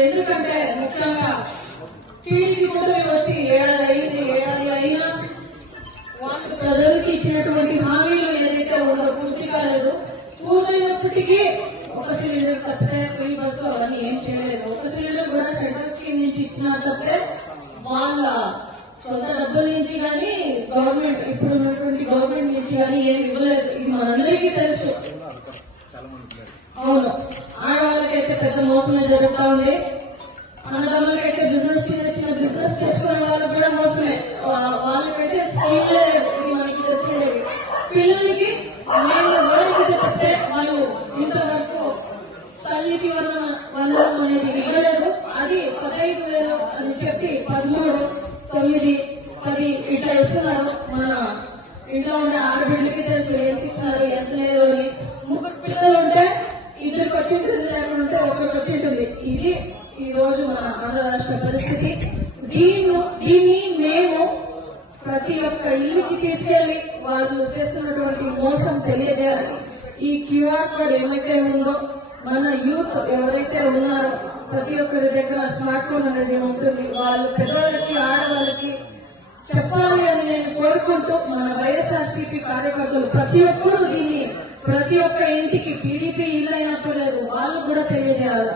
ఎందుకంటే ముఖ్యంగా టీడీపీ కూడా వచ్చి ఏడాది అయినా వాళ్ళు ప్రజలకి ఇచ్చినటువంటి హామీలు ఏదైతే ఉందో పూర్తి కాలేదు. పూర్తయినప్పటికీ ఒక సిలిండర్ తప్పితే ఫ్రీ బస్సు అవన్నీ ఏం చేయలేదు. ఒక సిలిండర్ కూడా సెంట్రల్ స్కీమ్ నుంచి ఇచ్చినా తప్పితే వాళ్ళ సొంత డబ్బుల నుంచి కానీ గవర్నమెంట్ ఇప్పుడు ఉన్నటువంటి గవర్నమెంట్ నుంచి కానీ ఏమి ఇవ్వలేదు. ఇది మనందరికీ తెలుసు. అవును, ఆడవాళ్ళకైతే పెద్ద మోసమే జరుగుతా ఉంది. అన్నదమ్ములకైతే బిజినెస్ చిన్న బిజినెస్ చేసుకునే వాళ్ళకి కూడా మోసమే. వాళ్ళకైతే స్కీమ్ లేదు. ఇది మనకి తెలిసిండేది. పిల్లలకి నేను వాడికి తప్పితే వాళ్ళు ఇంతవరకు తల్లికి వందనం అనేది ఇవ్వలేదు. అది 15,000 అని చెప్పి 13, 9, 10 ఇట్లా ఇస్తున్నారు. మన ఇంట్లో ఉండే ఆడబిడ్డలకి తెలుసు ఎంత ఇస్తున్నారు ఎంత లేదు అని. 3 పిల్లలు ఉంటే 2కి వచ్చింటుంది, లేకుంటే 1కి వచ్చింటుంది. ఇది ఈ రోజు మన ఆంధ్ర రాష్ట్ర పరిస్థితి. దీన్ని మేము ప్రతి ఒక్క ఇల్లుకి తీసుకెళ్లి వాళ్ళు చేస్తున్నటువంటి మోసం తెలియజేయాలి. ఈ క్యూఆర్ కోడ్ ఏమైతే ఉందో మన యూత్ ఎవరైతే ఉన్నారో ప్రతి ఒక్కరి దగ్గర స్మార్ట్ ఫోన్ అనేది ఉంటుంది. వాళ్ళు పెద్దవాళ్ళకి ఆడవాళ్ళకి చెప్పాలి అని నేను కోరుకుంటూ మన వైఎస్ఆర్సీపీ కార్యకర్తలు ప్రతి ఒక్కరూ దీన్ని ప్రతి ఒక్క ఇంటికి టీడీపీ ఇల్లు అయినప్పుడు లేదు వాళ్ళు కూడా తెలియజేయాలి.